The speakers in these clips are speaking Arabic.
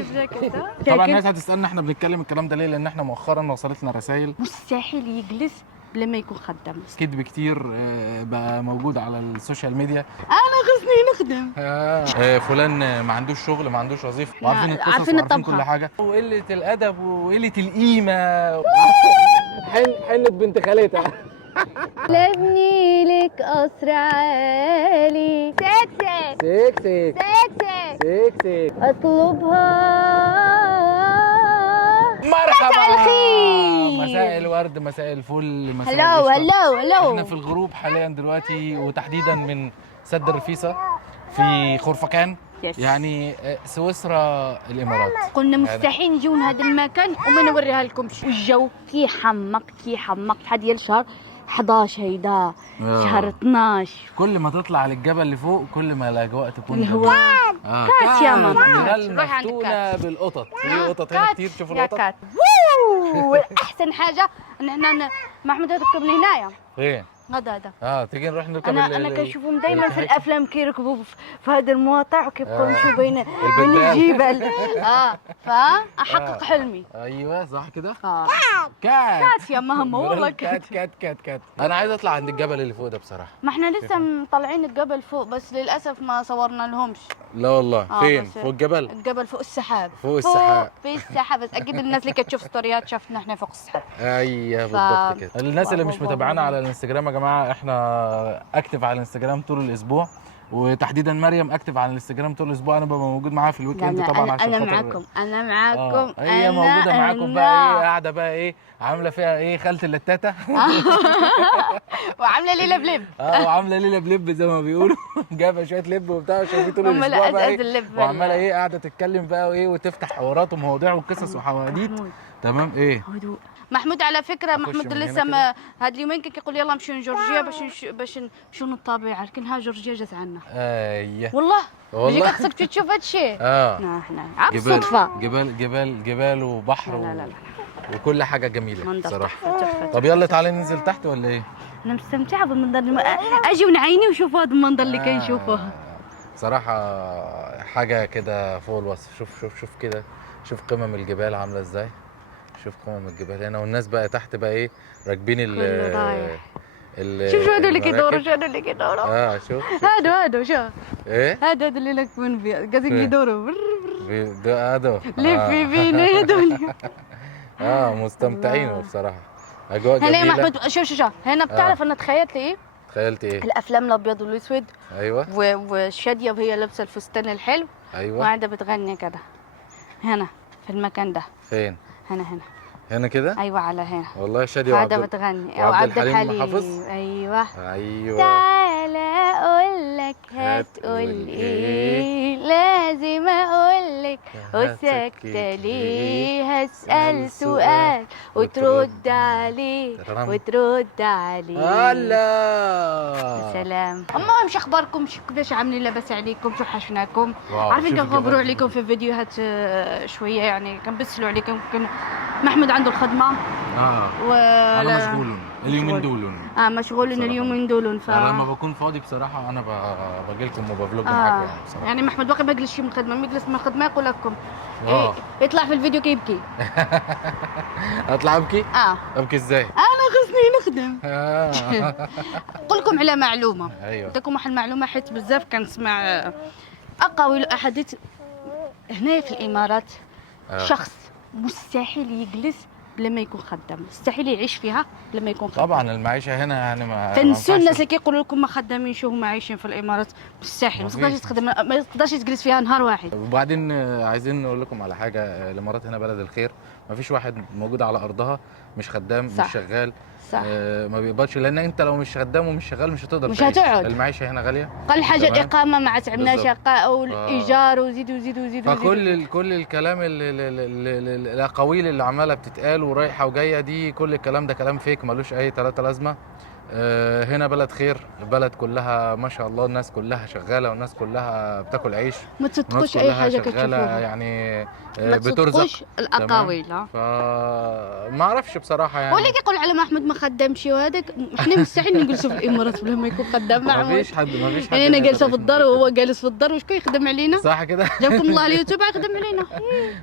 لايف جاكيت. طبعا الناس هتسالنا احنا بنتكلم الكلام ده ليه، لان احنا مؤخرا وصلتنا رسائل مستحيل يجلس بلا ما يكون خدام. كذب كتير بقى موجود على السوشيال ميديا. انا خصني نخدم. فلان ما عندوش شغل، ما عندوش وظيفه، وعارفين القصص عارفين وعارفين الطبخة. كل حاجه، وقله الادب وقله القيمه. حنت بنت خالتها. لابني لك قصر عالي سكسك سكسك سكسك سكسك. اطلبها. مرحبا. مساء الخير. مساء الورد، مساء الفل، مساء هلو القشطة. هلو هلو. احنا في الغروب حاليا دلوقتي، وتحديدا من سد الرفيسة في خرفكان. يس. يعني سويسرا الامارات. قلنا مستحيل نجون هذا المكان وما نوريها لكمش. والجو كي حمق كي حمق لحد يل شهر 11 هيدا شهر 12. كل ما تطلع للجبل اللي فوق كل ما الاجواء تكون الهواء كات يا ماما. جبال روح عند مفتونة كات. بالقطط. في قطط هنا كتير، شوفوا يا القطط. كات. واحسن حاجه ان احنا محمود يركب لي هنايا. فين؟ هذا تيجي نروح نركب. انا كنشوفهم دائما في الافلام كي يركبوا في هذا المواقع وكيبقوا يمشوا بين البدال. الجبال. فاحقق حلمي. ايوه صح كده. كات كات يا ماما والله كات كات كات كات. انا عايز اطلع عند الجبل اللي فوق ده بصراحه. ما احنا لسه مطلعين الجبل فوق، بس للاسف ما صورنا لهمش. لا والله. فين؟ بس فوق الجبل؟ الجبل فوق السحاب. فوق السحاب. في السحاب، بس اكيد الناس اللي كانت تشوف ستوريات شافنا احنا فوق السحاب. ايوه بالضبط كده. الناس اللي مش متابعانا على الانستجرام يا جماعه، احنا اكتف على الانستجرام طول الاسبوع، وتحديدا مريم اكتف على الانستجرام طول الاسبوع. انا ببقى موجود معاها في الويكند طبعا عشان انا خاطر معاكم انا معاكم. هي موجوده معاكم بقى ايه، قاعده بقى ايه، عامله فيها ايه خالة اللتاته. وعامله ليله بلب. وعامله ليله بلب زي ما بيقولوا. جايبه شويه لب وبتاع، شايفين طول الاسبوع بقى ايه، وعماله ايه قاعده تتكلم بقى وايه، وتفتح حوارات ومواضيع وقصص وحواديت. تمام. ايه هدوء. محمود على فكره، محمود لسه ما هاد اليومين كان كيقول يلا نمشيو لجورجيا باش نمشيو للطبيعه، لكن ها جورجيا جات عنا. اييه والله والله. خصك تشوف هاد الشيء. احنا عم بالصدفه. جبال وبحر لا وكل حاجه جميله منظر صراحه. تحفه. طب يلا تعالي ننزل تحت ولا ايه؟ انا مستمتعه بالمنظر. اجي ونعيني وشوفوا هذا المنظر اللي كنشوفه. صراحه حاجه كده فوق الوصف. شوف كده، شوف قمم الجبال عامله ازاي. شوف قمم الجبال هنا، والناس بقى تحت بقى ايه راكبين شوف هذول اللي كيدوروا، شو هذول اللي كيدوروا. شوف هادو شوف ايه هذا اللي راكبين فيه قاعدين كيدوروا. هادو لفي بينا هذول. مستمتعين بصراحه. اجواء هنا جميله. يا محمود شوف هنا بتعرف انا تخيلت ايه؟ تخيلت ايه؟ الافلام الابيض والاسود. ايوه. وشاديه وهي لابسه الفستان الحلو. ايوه. وقاعده بتغني كده هنا في المكان ده. فين؟ هنا كده؟ ايوه على هنا. والله شاديه قاعده بتغني. وعبد الحليم حافظ. ايوه. تعالى اقول لك هتقول ايه، لازم اقول لك وساكته ليه، هسأل سؤال وترد عليه الله. سلام. المهم شو اخباركم؟ شو كيفاش عاملين؟ لاباس عليكم؟ شو حشناكم؟ عارفين شوف كنخبروا الجمال. عليكم في فيديوهات شويه، يعني كنبسلوا عليكم. محمود عنده الخدمه. انا مشغول اليومين دول. مشغول اليومين دول. انا لما بكون فاضي بصراحه انا باجي لكم وبفلوج معاكم يعني بصراحه. يعني محمود باقي ما يجلسش من الخدمه، ما يجلس من الخدمه يقول لكم إيه، يطلع في الفيديو كيبكي. اطلع ابكي؟ ابكي ازاي؟ انا خصني نخدم. نقول لكم على معلومه. ايوه. نعطيكم واحد المعلومه، حيت بزاف كنسمع اقاويل احاديث هنا في الامارات. شخص مستحيل يجلس بلا ما يكون خدام، مستحيل يعيش فيها بلا ما يكون خدام. طبعا المعيشه هنا يعني ما تنسوا الناس اللي كيقولوا لكم ما خدامين شو هما عايشين في الامارات. مستحيل، ما تقدرش تخدم، ما تقدرش تجلس فيها نهار واحد. وبعدين عايزين نقول لكم على حاجه، الامارات هنا بلد الخير، ما فيش واحد موجود على ارضها مش خدام. صح. مش شغال. صح. ما بيقبضش، لان انت لو مش خدام ومش شغال مش هتقدر مش هتقعد. المعيشه هنا غاليه. قل حاجه الاقامه ما تعبنا شقه والايجار وزيدوا. فكل الكلام الاقاويل اللي عماله بتتقال ورايحه وجايه دي، كل الكلام ده كلام فيك ملوش اي ثلاثه لازمه. هنا بلد خير، البلد كلها ما شاء الله، الناس كلها شغاله والناس كلها بتاكل عيش، ما الناس تصدقوش اي كلها حاجه شغاله كتشوفوها، يعني ما بترزق. تصدقوش الاقاويل. فما اعرفش بصراحه يعني. واللي يقول على محمود ما خدمش وهذاك، احنا مستحيل نجلسوا في الامارات بلا ما يكون خدام ما محمود. فيش حد يعني انا هنا جالسه يقدر في يعيش من الدار غير كده. وهو جالس في الدار، وشكون يخدم علينا؟ صح كده. جابكم الله اليوتيوب يخدم علينا.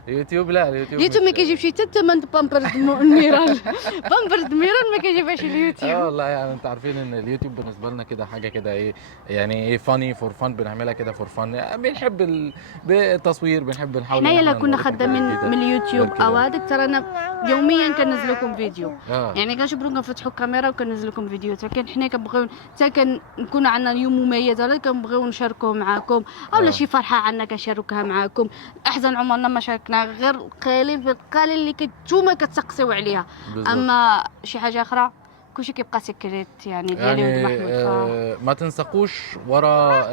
يوتيوب لا، اليوتيوب ما كيجيبش حتى ثمن بامبرز ميرال. بامبرز ميرال ما كيجيبهاش اليوتيوب. والله يعني انت عارفين ان اليوتيوب بالنسبه لنا كده حاجه كده ايه، يعني ايه، فاني فور فان، بنعملها كده فور فان، يعني بنحب بالتصوير، بنحب نحاول حنايا ان لا احنا كنا نوريكم حاجات خدامين جديدة. من اليوتيوب غير كده. او هذاك، ترانا يوميا كننزل لكم فيديو. اه يعني كنجبروا كنفتحوا الكاميرا وكننزل لكم فيديو، لكن حنا كنبغيو حتى كنكون عندنا يوم مميز ولا كنبغيو نشاركوه معاكم، اولا شي فرحه عندنا كنشاركها معاكم. احزن عمرنا ما شاركنا، غير القليل في القليل اللي نتوما كتسقسيو عليها. بالظبط. اما شي حاجه اخرى كلشي كيبقى سكريت يعني ديالي ولد محمود. ما تنسقوش ورا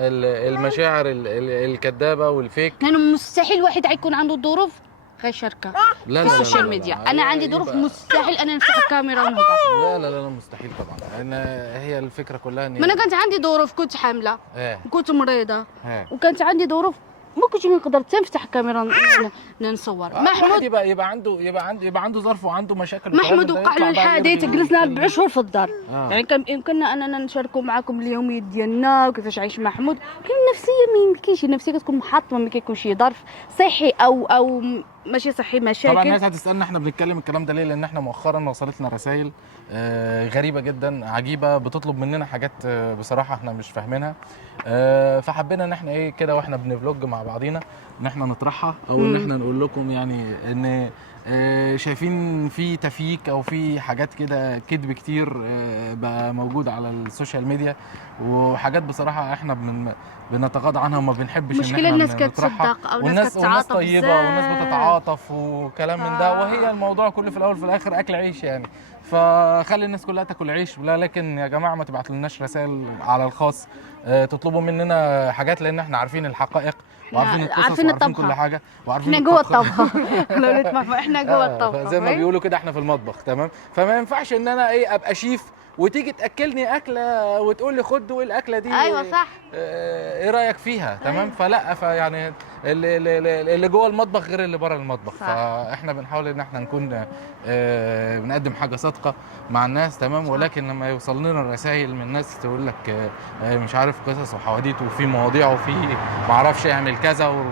المشاعر الكذابه والفيك. لانه مستحيل واحد غيكون عنده ظروف غيشاركها لا في لا السوشيال لا ميديا. لا. انا عندي ظروف يبقى- مستحيل انا نفتح الكاميرا ونهضر. لا لا لا مستحيل طبعا، لان هي الفكره كلها ان ما انا كانت عندي ظروف، كنت حامله ايه وكنت مريضه ايه وكانت عندي ظروف، ما كنتش نقدر حتى نفتح الكاميرا نصور. محمود يبقى عنده ظرف وعنده مشاكل. محمود والكلام ده وقع له يطلع بقى الحادث، يرضي جلسنا ويتكلم. 4 شهور في الدار. يعني كان يمكننا اننا نشاركوا معكم اليوميات ديالنا وكيفاش عايش محمود. كاين النفسيه ما يمكنش، النفسيه كتكون محطمه، ما كيكونش شي ظرف صحي او ماشي صحي، مشاكل. طبعا الناس هتسالنا احنا بنتكلم الكلام ده ليه، لان احنا مؤخرا وصلت لنا رسائل غريبه جدا عجيبه، بتطلب مننا حاجات بصراحه احنا مش فاهمينها. فحبينا ان احنا ايه كده واحنا بنفلوج مع بعضينا ان احنا نطرحها، او ان احنا نقول لكم يعني ان شايفين في تفييك او في حاجات كده كذب كتير بقى موجود على السوشيال ميديا، وحاجات بصراحه احنا بنتغاضى عنها وما بنحبش مشكلة ان احنا الناس نطرحها. كتصدق او والناس ناس كتعاطف طيبه بزاف. والناس بتتعاطف وكلام من ده، وهي الموضوع كله في الاول في الاخر اكل عيش يعني. فخلي الناس كلها تاكل عيش، لا لكن يا جماعه ما تبعتلناش رسائل على الخاص تطلبوا مننا حاجات، لان احنا عارفين الحقائق وعارفين القصص عارفين وعارفين الطبخة. كل حاجه وعارفين احنا جوه الطبخه. لو نتفاهموا احنا جوه الطبخه زي ما بيقولوا كده احنا في المطبخ تمام. فما ينفعش ان انا ايه ابقى شيف وتيجي تاكلني اكله وتقول لي خد وايه الاكله دي، ايوه صح. ايه رايك فيها تمام. فلا فيعني اللي جوه المطبخ غير اللي بره المطبخ. صح. فاحنا بنحاول ان احنا نكون بنقدم حاجه صادقه مع الناس تمام. ولكن لما يوصل لنا الرسائل من ناس تقول لك مش عارف قصص وحواديت وفي مواضيع وفي معرفش اعمل كذا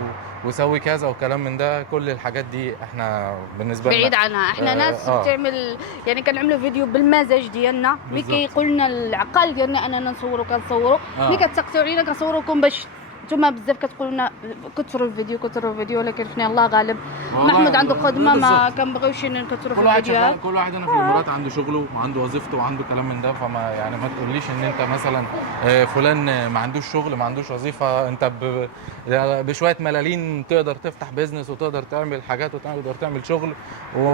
وسوي كذا وكلام من ده، كل الحاجات دي احنا بالنسبه لنا بعيد عنها. احنا ناس بتعمل يعني كنعملوا فيديو بالمزاج ديالنا، ملي كيقولنا العقل ديالنا اننا نصوروا كنصوروا، ملي كتسقسيو علينا كنصوروا باش نتوما بزاف كتقولوا لنا كثروا الفيديو، ولكن حنا الله غالب. محمود عنده قدمه ما كنبغيوش نكثروا في الفيديوهات. كل واحد هنا في الامارات عنده شغله وعنده وظيفته وعنده كلام من ده. فما يعني ما تقوليش ان انت مثلا فلان ما عندوش شغل ما عندوش وظيفه، انت بشويه ملالين تقدر تفتح بيزنس وتقدر تعمل حاجات وتقدر تعمل شغل.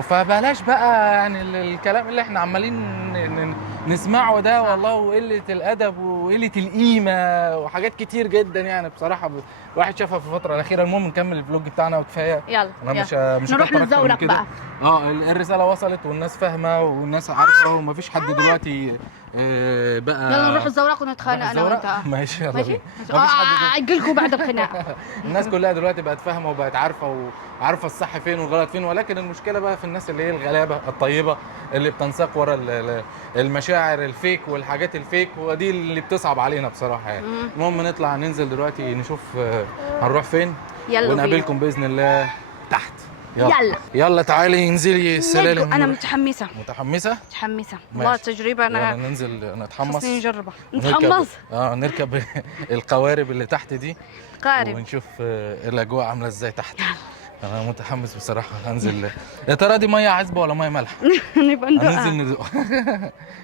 فبلاش بقى يعني الكلام اللي احنا عمالين نسمعه ده والله، وقله الادب وقله القيمه وحاجات كتير جدا يعني بصراحه الواحد شافها في الفتره الاخيره. المهم نكمل الفلوج بتاعنا وكفايه. يلا انا مش نروح للزورق بقى. الرساله وصلت والناس فاهمه والناس عارفه ومفيش حد دلوقتي بقى. يلا نروح الزورق ونتخانق انا وانت. ماشي يلا ماشي. بينا. بعد الخناقه. الناس كلها دلوقتي بقت فاهمه وبقت عارفه الصح فين والغلط فين. ولكن المشكله بقى في الناس اللي هي الغلابه الطيبه اللي بتنساق ورا المشاعر الفيك والحاجات الفيك، ودي اللي بتصعب علينا بصراحه يعني. المهم نطلع ننزل دلوقتي نشوف هنروح فين. يلا ونقابلكم باذن الله تحت. يلا تعالي انزلي السلالم. انا متحمسه والله ماشي. تجربه. انا ننزل نتحمس، خصني نجربها نتحمس. نركب القوارب اللي تحت دي قارب ونشوف الاجواء عامله ازاي تحت. انا متحمس بصراحه. هنزل يا ترى دي ميه عذبه ولا ميه مالحه؟ نبقى ندوقها. هننزل ندوق.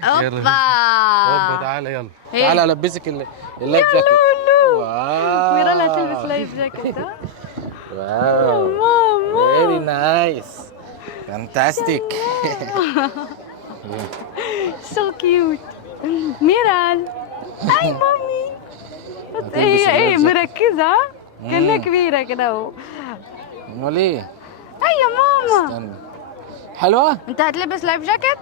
اوبا تعالى يلا. تعالى البسك اللايف جاكيت. واو ميرال هتلبس لايف جاكيت. واو ماما فيري نايس فانتاستيك. سو كيوت ميرال. اي مامي هي مركزه كأنها كبيره كده. امال ايه؟ اي يا ماما استنى. حلوه. انت هتلبس لايف جاكيت؟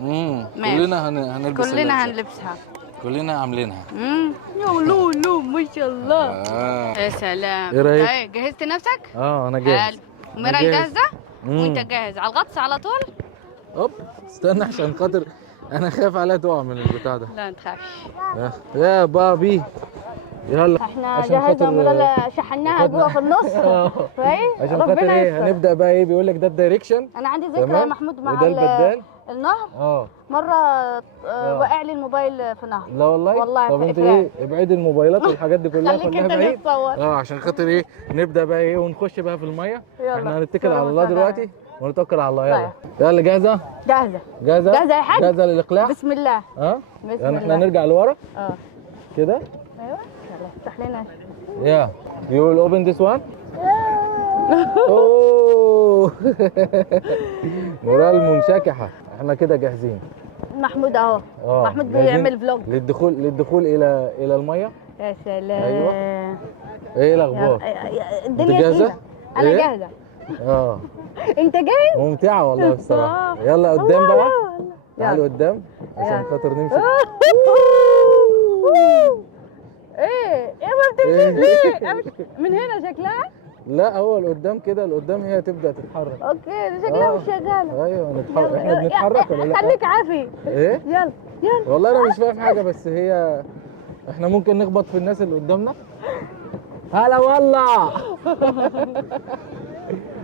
ماشي. كلنا هنلبس كلنا اللبسة. هنلبسها. كلنا عاملينها. يا لولو ما شاء الله. يا سلام. ايه رايك؟ جهزت نفسك؟ انا جاهز. حلو. وميران جاهز. جاهزة؟ وانت جاهز على الغطس على طول؟ هوب استنى عشان خاطر انا خايف عليها تقع من البتاع ده. لا تخافش. يا بابي يلا. احنا عشان جهزنا خاطر مرة شحناها جوا في النص. عشان خاطر ايه هنبدا بقى ايه بيقول لك ده الدايركشن. انا عندي ذكرى يا محمود مع وده البدال النهر. مرة وقع لي الموبايل في نهر. لا والله. طب انت ايه ابعدي الموبايلات والحاجات دي كلها خليك انت اللي تصور. عشان خاطر ايه نبدا بقى ايه ونخش بقى في الميه. احنا هنتكل على الله سلام. دلوقتي ونتوكل على الله. يلا جاهزه؟ جاهزة يا حاج؟ جاهزه للاقلاع؟ بسم الله. بسم يعني احنا الله. نرجع لورا كده. ايوه يلا افتح لنا. Yeah. You will open this one? اوه مورال منشكحة. احنا كده جاهزين. محمود اهو. محمود بيعمل فلوج للدخول الى المية. يا سلام. ايوه. ايه الاخبار؟ الدنيا جاهزة؟ انا جاهزة. انت جاهز؟ ممتعة والله بصراحة. يلا قدام بقى. تعالوا قدام عشان خاطر نمشي. ايه ما بتمشيش ليه؟ من هنا شكلها؟ لا هو لقدام كده، لقدام هي تبدا تتحرك. اوكي شكلها مش شغاله. ايوه نتحرك. احنا بنتحرك ولا لا؟ خليك عافي. ايه؟ يلا والله انا مش فاهم حاجه، بس هي احنا ممكن نخبط في الناس اللي قدامنا. هلا والله.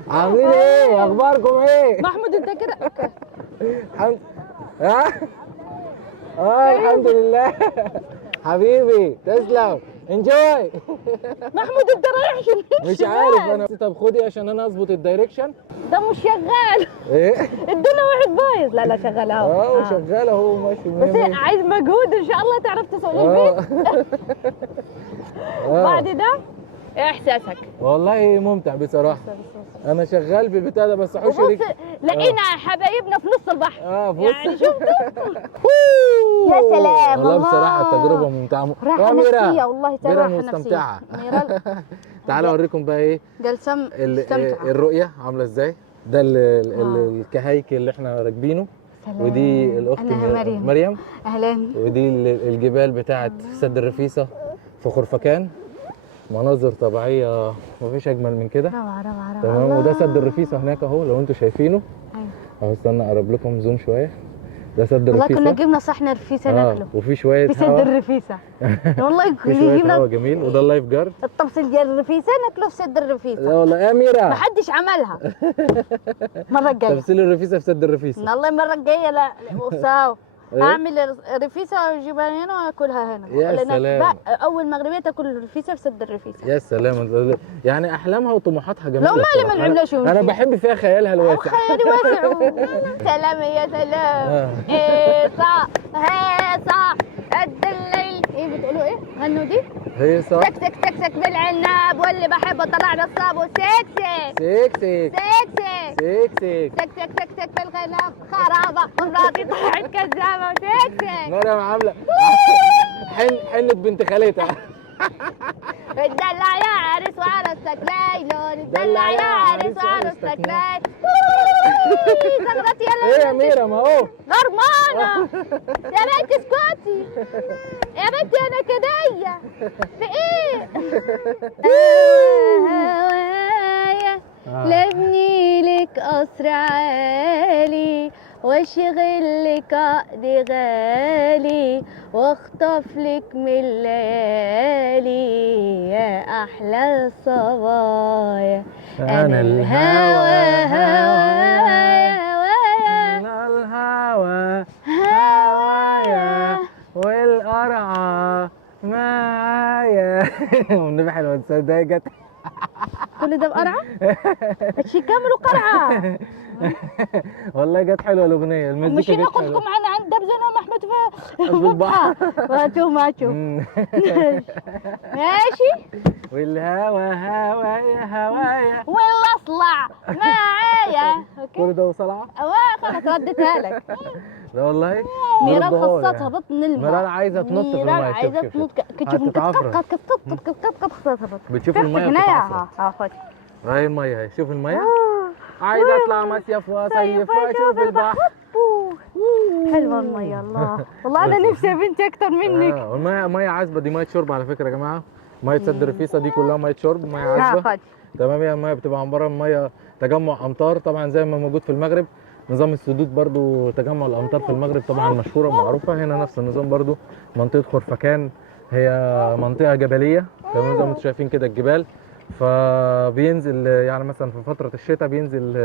عاملين ايه؟ اخباركم ايه؟ محمود انت كده. الحمد الحمد لله. حبيبي تسلم. انجوي. محمود انت رايح يمين مش عارف انا. طب خدي عشان انا اظبط الدايركشن. ده مش شغال. ايه؟ ادينا واحد بايظ. لا شغال اهو. شغال اهو ماشي. بس عايز مجهود ان شاء الله تعرف تسوق البيت. بعد ده ايه احساسك؟ والله ممتع بصراحه. انا شغال بالبتاع ده بس حوش رجلي. لقينا حبايبنا في نص البحر. في وسط. يعني شفتوا؟ يا سلام. والله بصراحه التجربه ممتعه. راحه نفسيه والله. راحه مستمتعه. تعالوا اوريكم بقى ايه جلسه مستمتعه. الرؤيه عامله ازاي. ده الكهيكل اللي احنا راكبينه. ودي الاخت مريم. اهلا. ودي الجبال بتاعه سد الرفيسه في خرفكان. مناظر طبيعيه مفيش اجمل من كده. روعه. تمام. وده سد الرفيسه هناك اهو لو انتم شايفينه. اهو استنى اقرب لكم زوم شويه. ده سد الرفيسه. والله كنا جبنا صحن رفيسه ناكله. وفي شويه في سد الرفيسه. والله كنا جبنا هوا جميل. وده اللايف جارد. الطبسل ديال الرفيسه ناكله في سد الرفيسه. لا والله يا اميره ما حدش عملها. المره الجايه تفصيل الرفيسه في سد الرفيسه. والله المره الجايه. لا وصاو اعمل رفيسه واجيبها هنا واكلها هنا. يا سلام. اول مغربيه تاكل رفيسه في سد الرفيسه. يا سلام. يعني احلامها وطموحاتها جميله. لو ما نعملناش انا بحب فيها خيالها الواسع. خيالي واسع. سلام يا سلام. هيصه هيصه قد الليل. ايه بتقولوا ايه؟ غنوا دي. هيصه سك بالعناب واللي بحب اطلع نصاب وسكسك. سك في الغنام خرابه ومراتي طلعت كذابه وسكسك. مريم عامله حنة بنت خالتها. اتدلع يا عريس وعروستك ليلون. اتدلع يا عريس وعروستك ليلون. زغرتي يلا. ايه يا ميرا ما هو غرمانه. يا بنت اسكتي يا بنتي انا كديه. في ايه؟ هوايا لابني لك قصر عالي واشغل لك عقد غالي واخطف لك من الليالي يا احلى الصبايا. انا الهوى هوايا والقرعه معايا. والنبي حلوه تصدق جت. كل ده بقرعه؟ هاتشي كامل قرعه. والله جت حلوه الاغنيه. المزيكا مش ناخدكم معانا عند درزنا ومحمود في البحر. ماتوا. ماشي. والهوا هوايا والاصلع معايا. كل ده وصلعه. خلاص رديتها لك. لا والله ميرال خصتها بطن الماء. ميرال عايزه تنط في الماء. عايزه تنط. بتشوف الميه هنايا. خد هاي الميه اهي. شوف الميه. عايزه اطلع مصيف واصيف واشوف البحر. حلوه الميه. الله والله انا نفسي يا بنتي اكتر منك. ميه عذبه، دي ميه شرب على فكره يا جماعه. ميه سد الرفيسه دي كلها ميه شرب، ميه عذبه. تمام. هي الميه بتبقى عباره عن ميه تجمع امطار طبعا زي ما موجود في المغرب. نظام السدود برضو تجمع الامطار في المغرب طبعا مشهوره ومعروفه. هنا نفس النظام برضو. منطقه خرفكان هي منطقه جبليه تمام زي ما انتم شايفين كده الجبال. فبينزل يعني مثلا في فتره الشتاء بينزل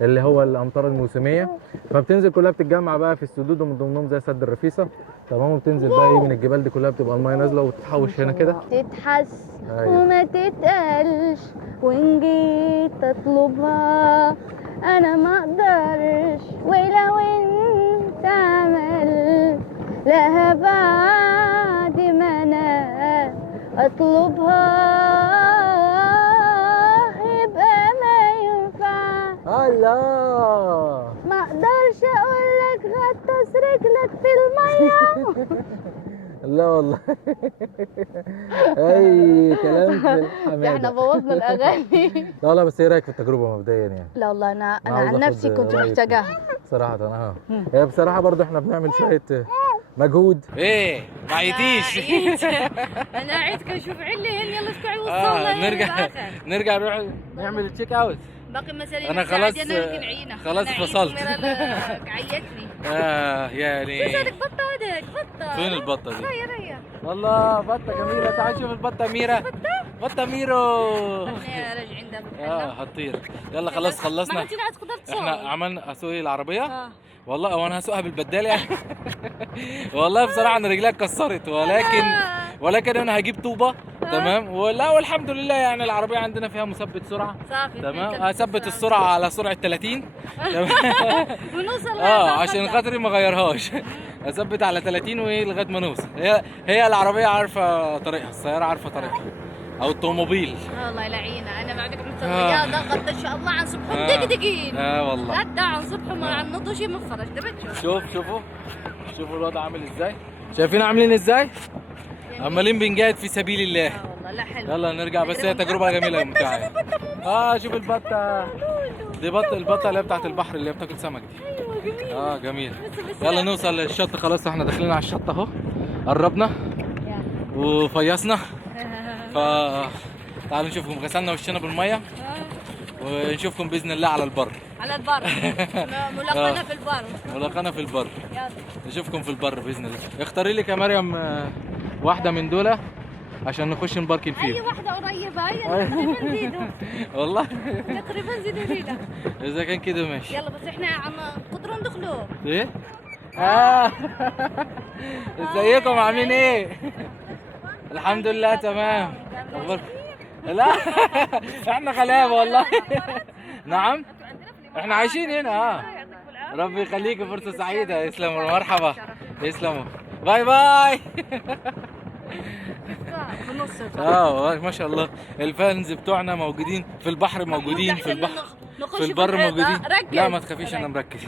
اللي هو الامطار الموسميه، فبتنزل كلها بتتجمع بقى في السدود ومن ضمنهم زي سد الرفيسه تمام. وبتنزل بقى ايه من الجبال دي كلها بتبقى المايه نازله وتتحوش هنا كده. تتحس أيوة. وما تتقلش وان جيت اطلبها انا ما اقدرش، ولو انت عمل لها بعد ما انا اطلبها يبقى ما ينفع. الله، ما اقدرش اقولك غطس رجلك في الميه. لا والله. اي كلام في الحماده. احنا بوظنا الاغاني. لا بس ايه رايك في التجربه مبدئيا يعني؟ لا والله انا عاوز عن نفسي آخد كنت رأيك. محتاجاها صراحه هي بصراحه برضو احنا بنعمل شويه مجهود. ايه ما عيتيش؟ انا عيتك اشوف علي يلا اسكعي وصلنا. نرجع نروح نعمل تشيك اوت. باقي مسألة انا خلاص فصلت. عيتني. يعني بس هذيك بطة، هذيك بطة. فين البطه دي؟ ريا والله بطه جميله. تعال شوف البطه ميرا. بطه ميرو. خليها راجعين ده. هتطير. يلا خلاص خلصنا. ما انت لا تقدر تصور. احنا عملنا اسوق العربيه. والله هو انا هسوقها بالبدال يعني. والله بصراحه انا رجلي اتكسرت ولكن انا هجيب طوبه تمام. ولا والحمد لله يعني العربيه عندنا فيها مثبت سرعه صافي تمام. هثبت السرعه على سرعه 30 تمام. ونوصل عشان خاطري ما اغيرهاش. هثبت على 30 وايه لغايه ما نوصل. هي العربيه عارفه طريقها، السياره عارفه طريقها او الطوموبيل. الله يلعينا. انا بعدك الرياضه قد ان شاء الله عن صبحهم دقيقين. والله قد عن صبحهم عن نضوجي مفرش ده بتشوف. شوفوا الوضع عامل ازاي. شايفين عاملين ازاي؟ عمالين بنجاهد في سبيل الله. والله لا حلو. يلا نرجع. بس هي تجربه جميله وممتعه. شوف البطه دي. البطه اللي هي بتاعت البحر اللي هي بتاكل سمك دي. جميل. جميل. يلا نوصل للشط. خلاص احنا داخلين على الشط اهو. قربنا وفيصنا. تعالوا نشوفكم. غسلنا وشنا بالميه ونشوفكم باذن الله على البر. ملاقانا في البر. ملاقانا في البر. يلا نشوفكم في البر باذن الله. اختاري لك يا مريم واحده من دول عشان نخش نباركن فيه. اي واحده قريبه. تقريبا زيدوا. والله تقريبا زيدوا لينا. اذا كان كده ماشي. يلا بس احنا عم قدروا ندخلوا. ايه؟ ازيكم عاملين ايه؟ الحمد لله تمام. اخباركم؟ لا احنا غلابه والله. نعم احنا عايشين هنا. ربي يخليكي. فرصه سعيده. يسلموا. مرحبا. يسلموا. باي باي. ما شاء الله. الفانز بتوعنا موجودين في البحر، موجودين في البحر، في البر موجودين. لا ما تخافيش انا مركز.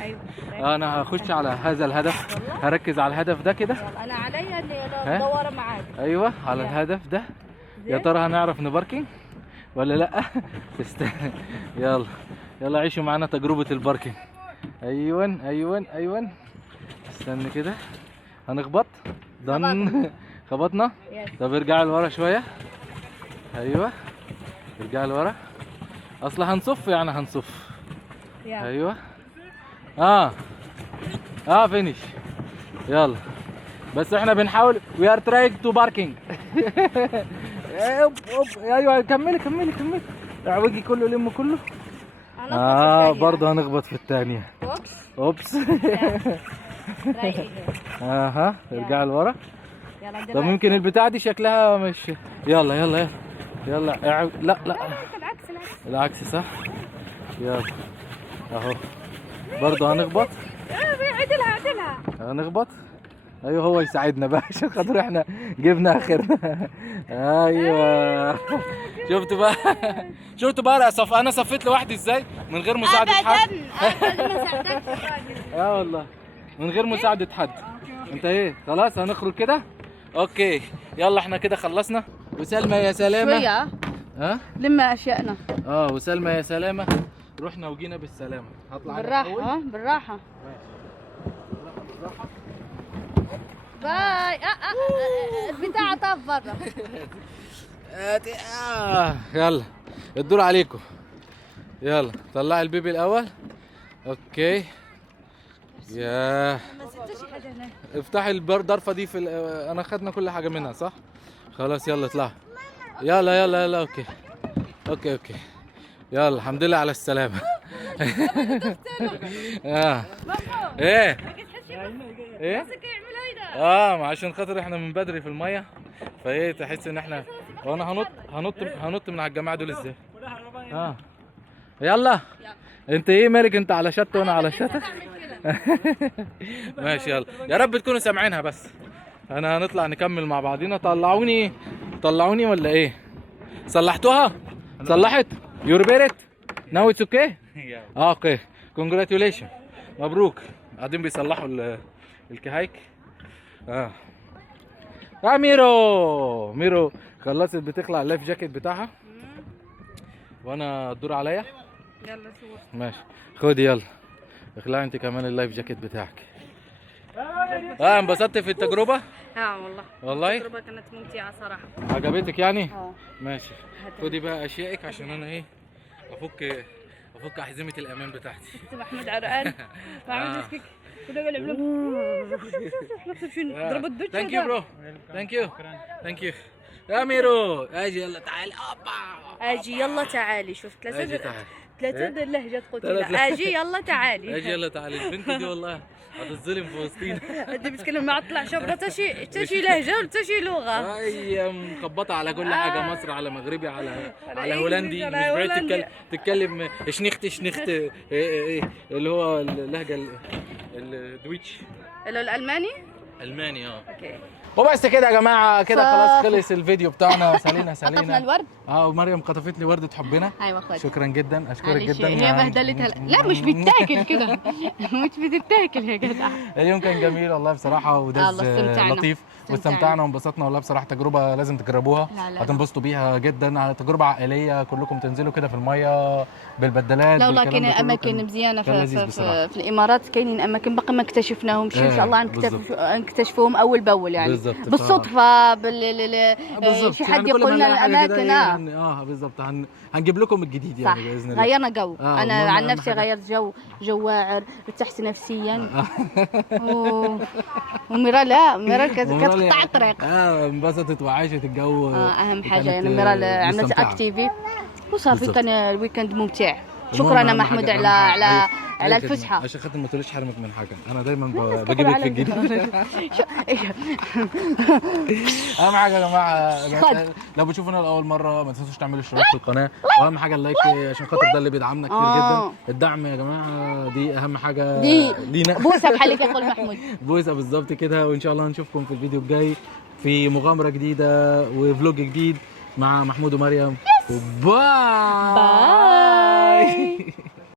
انا هخش على هذا الهدف. هركز على الهدف ده كده. انا عليا اللي ادور معاك. ايوه على الهدف ده. يا ترى هنعرف نباركينج ولا لا؟ يلا عيشوا معانا تجربه الباركينج. ايوه استنى كده. هنخبط. خبطنا. طب ارجعي لورا شويه. ايوه ارجعي لورا. اصل هنصف يعني هنصف. ايوه فينيش. يلا بس احنا بنحاول. وي ار تراينج تو باركينج. ايوه كملي. اعوجي كله لم كله. برضه هنخبط في الثانيه. اوبس. ارجعي لورا. طب ممكن البتاع دي شكلها مش. يلا لا العكس صح. يلا اهو برضه هنخبط. عدلها هنخبط. ايوه هو يساعدنا بقى عشان خاطر احنا جبنا اخرنا. ايوه شفتوا بقى انا صفيت لوحدي ازاي من غير مساعده حد. والله من غير مساعده حد. انت ايه خلاص هنخرج كده. اوكي يلا احنا كده خلصنا. وسلمى يا سلامه شويه. لما اشيائنا. وسلمى يا سلامه. رحنا وجينا بالسلامه. هطلع بالراحه. بالراحه. ماشي. باي. البتاع طاف برا. يلا الدور عليكم. يلا طلعي البيبي الاول. اوكي. يا ما سبتش حاجه هنا. افتحي الضرفه دي في انا خدنا كل حاجه منها صح. خلاص يلا اطلع. يلا يلا يلا. اوكي اوكي اوكي. يلا الحمد لله على السلامه. ايه ايه ما عشان خاطر احنا من بدري في الميه، فايه تحس ان احنا وانا هنط من على الجماعه دول ازاي. يلا انت ايه مالك انت على شط وانا على شط. ماشي يلا يا رب تكونوا سامعينها. بس انا هنطلع نكمل مع بعضينا. طلعوني ولا ايه؟ صلحتوها؟ صلحت؟ يور بيرت؟ ناو اتس اوكي؟ اوكي كونجراتيوليشن. مبروك. قاعدين بيصلحوا الكهايك. ميرو خلصت بتخلع اللايف جاكيت بتاعها وانا الدور عليا. يلا صور. ماشي خدي يلا اخلعي انت كمان اللايف جاكيت بتاعك. انبسطت في التجربه؟ والله التجربه كانت ممتعه صراحه. عجبتك يعني؟ ماشي. خدي بقى اشيائك عشان انا ايه افك احزمه الامان بتاعتي. محمود عرقان. محمود مسكك كنا بنعمل نفس شنو ضرب الدش. ثانك يو برو. ثانك يو يا ميرو. اجي يلا تعالي. اجي يلا تعالي. شوف ثلاثه لهجات قلت ثلاث اجي يلا تعالي. اجي يلا تعالي. البنت دي والله هتتظلم في وسطينا. انت بتتكلم مع طلع شبرا تشي لهجه وتشي لغه. هي مخبطه على كل حاجه. مصر على مغربي على هولندي. مش بعيد تتكلم شنيخت اللي هو اللهجه الدويتش الالماني. الماني. اوكي. وبس كده يا جماعه. كده خلاص خلص الفيديو بتاعنا. سالينا قطفنا الورد. ومريم قطفت لي ورده حبنا. ايوه خد. شكرا جدا. اشكرك جدا. هي بهدلتها. لا مش بتاكل كده. مش بتتاكل يا جدع. اليوم كان جميل والله بصراحه ودز لطيف واستمتعنا وانبسطنا والله بصراحه. تجربه لازم تجربوها. هتنبسطوا بيها جدا. تجربه عائليه كلكم تنزلوا كده في الميه بالبدلات. لا والله كاين اماكن مزيانه في الامارات. كاينين اماكن باقي ما اكتشفناهمش. ان شاء الله نكتشفوهم اول باول يعني. بالصدفه شي حد يقول لنا الاماكن. بالظبط. هنجيب لكم الجديد يعني باذن الله. غيرنا جو. انا عن نفسي غيرت جو واعر. ارتحت نفسيا. وميرا كتقطع الطريق. انبسطت وعاشت الجو. اهم حاجه يعني ميرا عملت اكتيفي وصافي. كان الويكند ممتع. شكرا انا محمود على الفسحه. عشان خاطر ما تقوليش حرمك من حاجه. انا دايما بجيبك في الجديد. اهم حاجه يا جماعه لو بتشوفونا لاول مره ما تنسوش تعملوا اشتراك في القناه. واهم حاجه اللايك عشان خاطر ده اللي بيدعمنا كتير جدا. الدعم يا جماعه دي اهم حاجه لينا. بوسه بحالك يقول محمود. بوسه بالظبط كده. وان شاء الله نشوفكم في الفيديو الجاي في مغامره جديده وفلوج جديد مع محمود ومريم. باي.